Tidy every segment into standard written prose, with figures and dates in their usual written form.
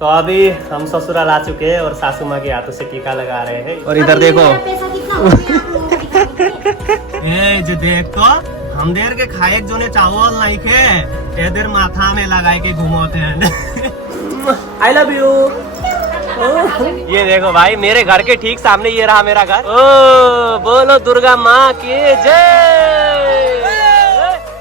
तो अभी हम ससुराल आ चुके हैं और सासू माँ के हाथों से टीका लगा रहे हैं। और इधर देखो ए जो देख तो हम देर के खाए जो ने चावल नहीं खे ए देर माथा में लगाए के घुमाते हैं। I love you. ये देखो भाई मेरे घर के ठीक सामने ये रहा मेरा घर। ओ बोलो दुर्गा माँ की जय।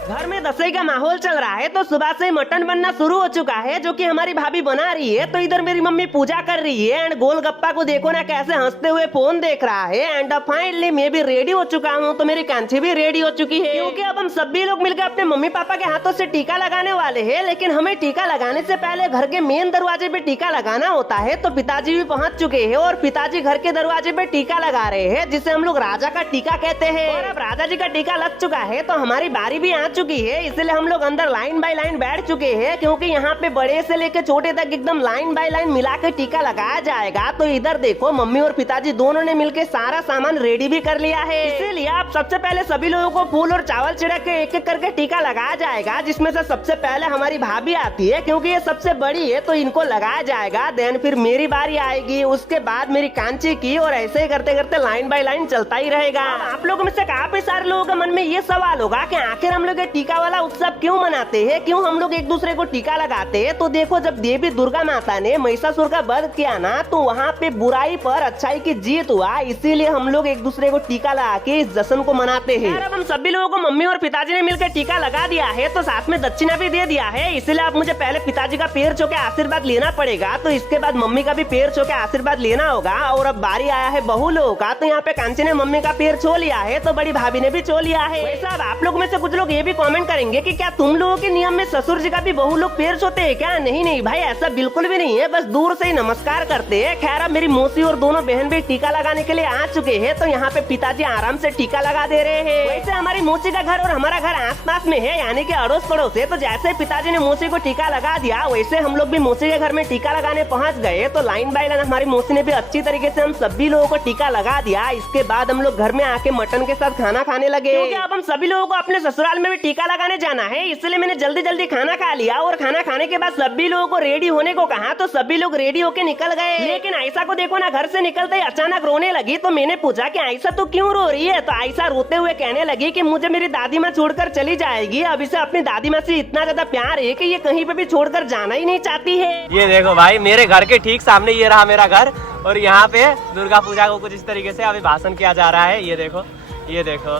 घर में दशहरे का माहौल चल रहा है तो सुबह से मटन बनना शुरू हो चुका है जो कि हमारी भाभी बना रही है। तो इधर मेरी मम्मी पूजा कर रही है एंड गोलगप्पा को देखो ना कैसे हंसते हुए फोन देख रहा है। एंड फाइनली मैं भी रेडी हो चुका हूँ तो मेरी कांची भी रेडी हो चुकी है क्योंकि अब हम सभी लोग मिलकर अपने मम्मी पापा के हाथों से टीका लगाने वाले हैं। लेकिन हमें टीका लगाने से पहले घर के मेन दरवाजे पे टीका लगाना होता है। तो पिताजी भी पहुँच चुके हैं और पिताजी घर के दरवाजे पे टीका लगा रहे हैं जिसे हम लोग राजा का टीका कहते हैं। और अब राजा जी का टीका लग चुका है तो हमारी बारी भी आ चुकी है, इसलिए हम लोग अंदर लाइन बाय लाइन बैठ चुके हैं क्योंकि यहाँ पे बड़े से लेके छोटे तक एकदम लाइन बाय लाइन मिला के टीका लगाया जाएगा। तो इधर देखो मम्मी और पिताजी दोनों ने मिलके सारा सामान रेडी भी कर लिया है। इसीलिए आप सबसे पहले सभी लोगों को फूल और चावल छिड़क के एक एक करके टीका लगाया जाएगा, जिसमें से सबसे पहले हमारी भाभी आती है क्योंकि ये सबसे बड़ी है तो इनको लगाया जाएगा। देन फिर मेरी बारी आएगी, उसके बाद मेरी कांची की, और ऐसे ही करते करते लाइन बाय लाइन चलता ही रहेगा। आप लोगों में से काफी सारे लोगों के मन में ये सवाल होगा कि आखिर हम लोग ये टीका वाला उत्सव क्यों मनाते हैं, क्यों हम लोग एक दूसरे को टीका लगाते हैं। तो देखो जब देवी दुर्गा माता ने महिषासुर का वध किया ना तो वहाँ पे बुराई पर अच्छाई की जीत हुआ, इसीलिए हम लोग एक दूसरे को टीका लगा के इस जश्न को मनाते हैं। अब हम सभी लोगों को मम्मी और पिताजी ने मिलकर टीका लगा दिया है तो साथ में दक्षिणा भी दे दिया है। इसलिए अब मुझे पहले पिताजी का पैर छू के आशीर्वाद लेना पड़ेगा, तो इसके बाद मम्मी का भी पैर छू के आशीर्वाद लेना होगा। और अब बारी आया है बहू लोगों का, तो यहाँ पे कांची ने मम्मी का पैर छू लिया है तो बड़ी भाभी ने भी छू लिया है। वैसे अब आप लोग में से कुछ लोग ये भी कमेंट करेंगे कि क्या तुम लोगों के नियम में ससुर जी का भी बहू लोग पैर छूते हैं क्या? नहीं नहीं भाई, ऐसा बिल्कुल भी नहीं है, बस दूर से ही नमस्कार करते हैं। खैर अब मेरी मौसी और दोनों बहन भी टीका लगाने के लिए आ चुके हैं तो यहाँ पे पिताजी आराम से टीका लगा दे रहे हैं। वैसे हमारी मौसी का घर और हमारा घर आसपास में है, यानी कि अड़ोस पड़ोस है। तो जैसे पिताजी ने मौसी को टीका लगा दिया वैसे हम लोग भी मौसी के घर में टीका लगाने पहुँच गए। तो लाइन बाय लाइन हमारी मौसी ने भी अच्छी तरीके से हम सभी लोगों को टीका लगा दिया। इसके बाद हम लोग घर में आके मटन के साथ खाना खाने लगे क्योंकि अब हम सभी लोगों को अपने ससुराल में भी टीका लगाने जाना है, इसलिए मैंने जल्दी जल्दी खाना खा लिया। और खाना खाने के बाद सभी लोगों को रेडी होने को कहा तो सभी लोग रेडी होके निकल गए। लेकिन आयशा को देखो ना घर से निकलते ही अचानक रोने लगी। तो मैंने पूछा कि आयशा तू क्यों रो रही है? तो आयशा रोते हुए कहने लगी कि मुझे मेरी दादी माँ छोड़कर चली जाएगी। अब इसे अपनी दादी माँ से इतना ज्यादा प्यार है कि ये कहीं पे भी छोड़कर जाना ही नहीं चाहती है। ये देखो भाई मेरे घर के ठीक सामने ये रहा मेरा घर और यहाँ पे दुर्गा पूजा को कुछ इस तरीके से अभी भाषण किया जा रहा है। ये देखो ये देखो,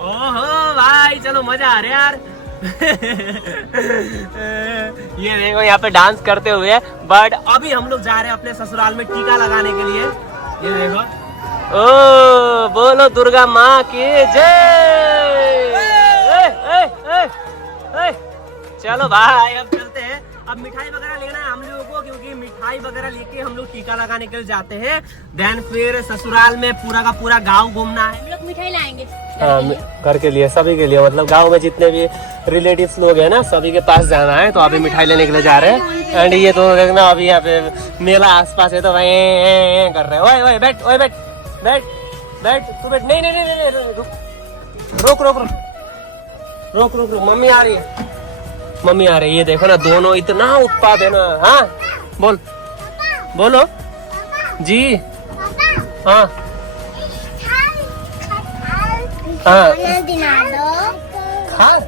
ओहो भाई चलो मजा आ रहा है यार। ये देखो यहाँ पे डांस करते हुए। बट अभी हम लोग जा रहे हैं अपने ससुराल में टीका लगाने के लिए। ये देखो, ओ बोलो दुर्गा माँ की जय। चलो भाई अब चलते हैं। अब मिठाई वगैरह लेना है हम लोगों को क्योंकि मिठाई वगैरह लेके हम लोग टीका लगाने के लिए जाते हैं। देन फिर ससुराल में पूरा का पूरा गांव घूमना है। हम लोग मिठाई लाएंगे घर के लिए, सभी के लिए, मतलब गांव में जितने भी रिलेटिव्स लोग हैं ना सभी के पास जाना है। तो अभी मिठाई लेने के लिए जा रहे हैं। एंड ये तो देखना अभी यहाँ पे मेला आसपास है तो भाई कर रहे हैं। ओए बैठ, ओए बैठ बैठ बैठ, तू बैठ। नहीं नहीं नहीं रुक रुक रुक रुक रुक रुक, मम्मी आ रही है, मम्मी आ रही है। ये देखो ना दोनों इतना उत्पाद है ना। हाँ बोल, बोलो जी। हाँ हाँ हाँ।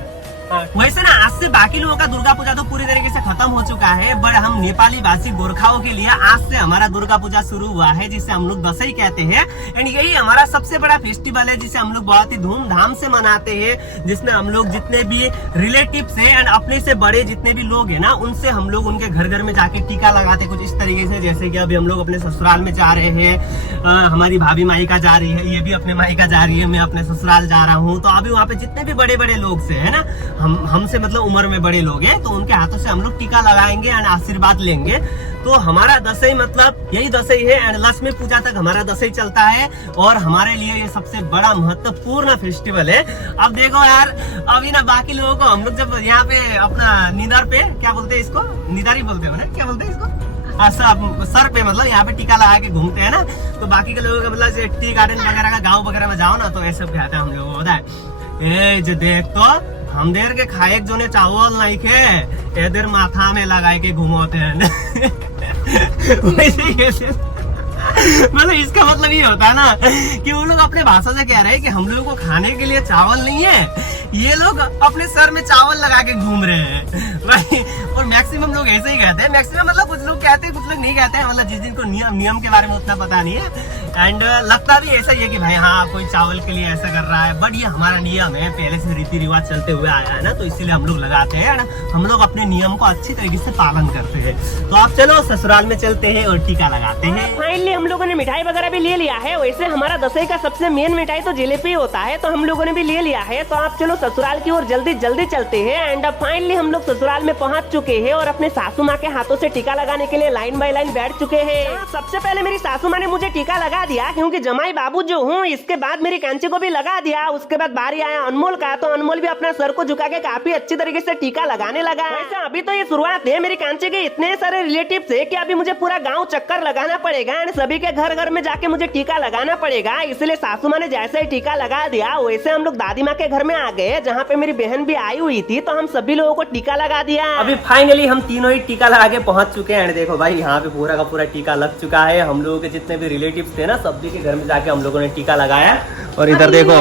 वैसे ना आज से बाकी लोगों का दुर्गा पूजा तो पूरी तरीके से खत्म हो चुका है, बट हम नेपाली भाषी गोरखाओं के लिए आज से हमारा दुर्गा पूजा शुरू हुआ है जिसे हम लोग दशहरा कहते हैं। एंड यही हमारा सबसे बड़ा फेस्टिवल है जिसे हम लोग बहुत ही धूमधाम से मनाते हैं, जिसमें हम लोग जितने भी रिलेटिव्स है एंड अपने से बड़े जितने भी लोग हैं ना उनसे हम लोग उनके घर घर में जाके टीका लगाते कुछ इस तरीके से। जैसे कि अभी हम लोग अपने ससुराल में जा रहे हैं, हमारी भाभी मायका जा रही है, ये भी अपने मायका जा रही है, मैं अपने ससुराल जा रहा हूँ। तो अभी वहाँ पे जितने भी बड़े बड़े लोग से है ना, हमसे मतलब उम्र में बड़े लोग हैं तो उनके हाथों से हम लोग टीका लगाएंगे एंड आशीर्वाद लेंगे। तो हमारा दशहरा मतलब यही दशहरा है एंड लक्ष्मी पूजा तक हमारा दशहरा चलता है और हमारे लिए ये सबसे बड़ा महत्वपूर्ण फेस्टिवल है। अब देखो यार अभी ना बाकी लोगों को हम लोग जब यहाँ पे अपना निधर पे क्या बोलते हैं इसको, निधारी बोलते हैं ना, क्या बोलते हैं इसको, सर पे मतलब यहाँ पे टीका लगा के घूमते हैं ना। तो बाकी के लोगों का मतलब टी गार्डन वगैरह का गाँव वगैरह में जाओ ना तो ऐसे कहते हैं हम लोगों को, होता है जो देख तो हम देर के खाए जो ने चावल नहीं खे ए देर माथा में लगाए के घुमाते हैं। वैसे कैसे मतलब इसका मतलब ये होता है ना कि वो लोग अपने भाषा से कह रहे हैं कि हम लोगों को खाने के लिए चावल नहीं है, ये लोग अपने सर में चावल लगा के घूम रहे हैं भाई। और मैक्सिमम लोग ऐसे ही कहते हैं, मैक्सिमम मतलब कुछ लोग कहते हैं कुछ लोग नहीं कहते हैं, मतलब जिस दिन को नियम के बारे में उतना पता नहीं है। एंड लगता भी ऐसा ही है कि भाई हाँ कोई चावल के लिए ऐसा कर रहा है, बट ये हमारा नियम है, पहले से रीति रिवाज चलते हुए आया है ना, तो इसीलिए हम लोग लगाते हैं ना, हम लोग अपने नियम को अच्छी तरीके से पालन करते हैं। तो आप चलो ससुराल में चलते हैं और टीका लगाते हैं। फाइनली हम लोगों ने मिठाई वगैरह भी ले लिया है। वैसे हमारा दशहरे का सबसे मेन मिठाई तो जलेबी होता है, तो हम लोगों ने भी ले लिया है। तो आप चलो ससुराल की ओर जल्दी जल्दी चलते हैं। एंड फाइनली हम लोग ससुराल में पहुंच चुके हैं और अपने सासू माँ के हाथों से टीका लगाने के लिए लाइन बाय लाइन बैठ चुके हैं। सबसे पहले मेरी सासू माँ ने मुझे टीका लगा दिया, क्योंकि जमाई बाबू जो हूँ। इसके बाद मेरी कांची को भी लगा दिया। उसके बाद बारी आया अनमोल का, तो अनमोल भी अपना सर को झुका के काफी अच्छी तरीके से टीका लगाने लगा। वैसे अभी तो ये शुरुआत है, मेरी कांची के इतने सारे रिलेटिव है कि अभी मुझे पूरा गाँव चक्कर लगाना पड़ेगा एंड सभी के घर घर में जाके मुझे टीका लगाना पड़ेगा। इसलिए सासू माँ ने जैसे ही टीका लगा दिया वैसे हम लोग दादी माँ के घर में आ गए, जहाँ पे मेरी बहन भी आई हुई थी, तो हम सभी लोगों को टीका लगा दिया। अभी फाइनली हम तीनों ही टीका लगा के पहुंच चुके हैं। देखो भाई यहाँ पे पूरा का पूरा टीका लग चुका है। हम लोगों के जितने भी रिलेटिव्स थे ना, सभी के घर में जाके हम लोगों ने टीका लगाया। और इधर देखो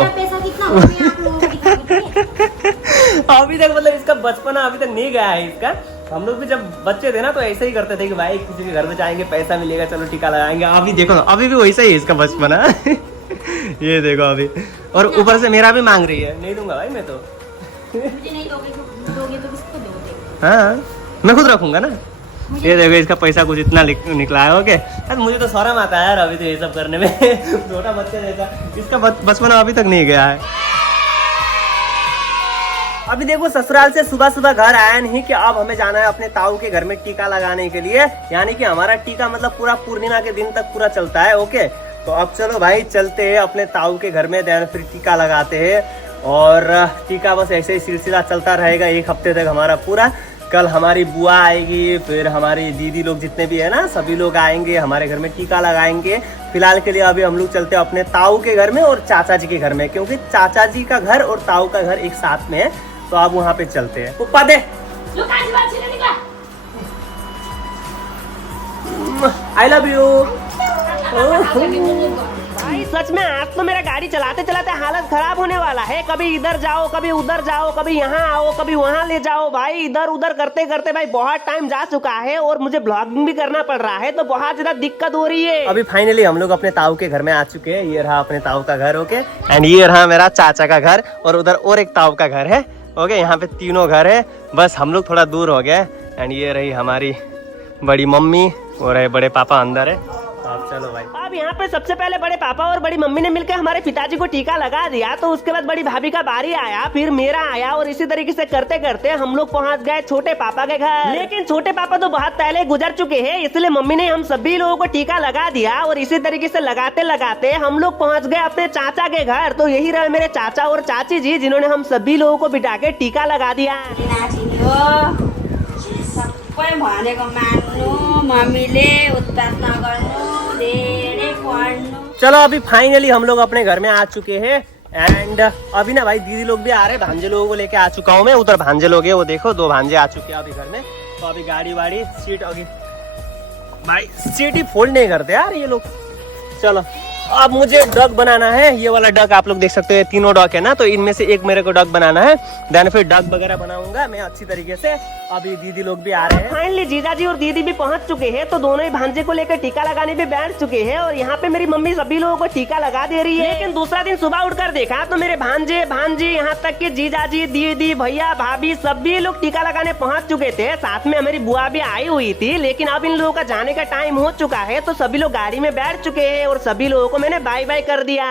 अभी तक मतलब इसका बचपना अभी तक नहीं गया है इसका। हम लोग भी जब बच्चे थे ना तो ऐसे ही करते थे कि भाई किसी के घर में जाएंगे, पैसा मिलेगा, चलो टीका लगाएंगे। अभी देखो अभी भी वैसा ही है इसका बचपना ये देखो अभी, और ऊपर से मेरा भी मांग रही है। नहीं दूंगा भाई मैं तो मुझे नहीं दोगे तो किसको दोगे? हाँ मैं खुद रखूंगा ना। ये देखो इसका पैसा कुछ इतना निकला है। ओके अरे मुझे तो शर्म आता है यार अभी तो ये सब करने में छोटा बच्चा जैसा। इसका बचपना अभी तक नहीं गया है। अभी देखो ससुराल से सुबह सुबह घर आया नहीं कि अब हमें जाना है अपने ताऊ के घर में टीका लगाने के लिए। यानी कि हमारा टीका मतलब पूरा पूर्णिमा के दिन तक पूरा चलता है। ओके तो अब चलो भाई चलते हैं अपने ताऊ के घर में, देन फिर टीका लगाते हैं। और टीका बस ऐसे ही सिलसिला चलता रहेगा 1 हफ्ते तक हमारा पूरा। कल हमारी बुआ आएगी, फिर हमारी दीदी लोग जितने भी है ना सभी लोग आएंगे हमारे घर में टीका लगाएंगे। फिलहाल के लिए अभी हम लोग चलते हैं अपने ताऊ के घर में और चाचा जी के घर में, क्योंकि चाचा जी का घर और ताऊ का घर एक साथ में है। तो अब वहाँ पे चलते हैं। पुप्पा दे आई लव यू। भाई सच में आज तो मेरा गाड़ी चलाते चलाते हालत खराब होने वाला है। कभी इधर जाओ, कभी उधर जाओ, कभी यहाँ आओ, कभी वहाँ ले जाओ। भाई इधर उधर करते करते भाई बहुत टाइम जा चुका है और मुझे ब्लॉगिंग भी करना पड़ रहा है, तो बहुत ज्यादा दिक्कत हो रही है। अभी फाइनली हम लोग अपने ताऊ के घर में आ चुके हैं। ये रहा अपने ताऊ का घर। ओके एंड ये रहा मेरा चाचा का घर और उधर और एक ताऊ का घर है। ओके यहाँ पे तीनों घर है, बस हम लोग थोड़ा दूर हो गए। एंड ये रही हमारी बड़ी मम्मी और बड़े पापा अंदर है। आप चलो भाई। अब यहाँ पे सबसे पहले बड़े पापा और बड़ी मम्मी ने मिलकर हमारे पिताजी को टीका लगा दिया, तो उसके बाद बड़ी भाभी का बारी आया, फिर मेरा आया और इसी तरीके से करते करते हम लोग पहुँच गए छोटे पापा के घर। लेकिन छोटे पापा तो बहुत पहले गुजर चुके हैं, इसलिए मम्मी ने हम सभी लोगों को टीका लगा दिया। और इसी तरीके से लगाते लगाते हम लोग पहुँच गए अपने चाचा के घर। तो यही रहे मेरे चाचा और चाची जी, जिन्होंने हम सभी लोगों को बिठा के टीका लगा दिया। सबै भनेको मान्नु, मम्मीले उत्पात नगर्नु, धेरै पढ्नु। चलो अभी फाइनली हम लोग अपने घर में आ चुके हैं। एंड अभी ना भाई दीदी लोग भी आ रहे हैं, भांजे लोगों को लेके आ चुका हूँ मैं। उधर भांजे लोग है, वो देखो 2 भांजे आ चुके हैं अभी घर में। तो अभी गाड़ी वाड़ी सीट अभी भाई सीट ही फोल्ड नहीं करते यार ये लोग। चलो अब मुझे डक बनाना है। ये वाला डक आप लोग देख सकते हैं, 3 डक है ना, तो इनमें से एक मेरे को डक बनाना है। देन फिर डक वगैरह बनाऊंगा मैं अच्छी तरीके से। अभी दीदी लोग भी आ रहे हैं। फाइनली जीजाजी और दीदी भी पहुंच चुके हैं, तो दोनों ही भांजे को लेकर टीका लगाने भी बैठ चुके हैं। और यहाँ पे मेरी मम्मी सभी लोगों को टीका लगा दे रही है। लेकिन दूसरा दिन सुबह उठकर देखा तो मेरे भांजे भांजी, यहाँ तक कि जीजाजी, दीदी, भैया, भाभी सभी लोग टीका लगाने पहुँच चुके थे। साथ में हमारी बुआ भी आई हुई थी। लेकिन अब इन लोगों का जाने का टाइम हो चुका है, तो सभी लोग गाड़ी में बैठ चुके हैं और सभी लोगों को मैंने बाय बाय कर दिया।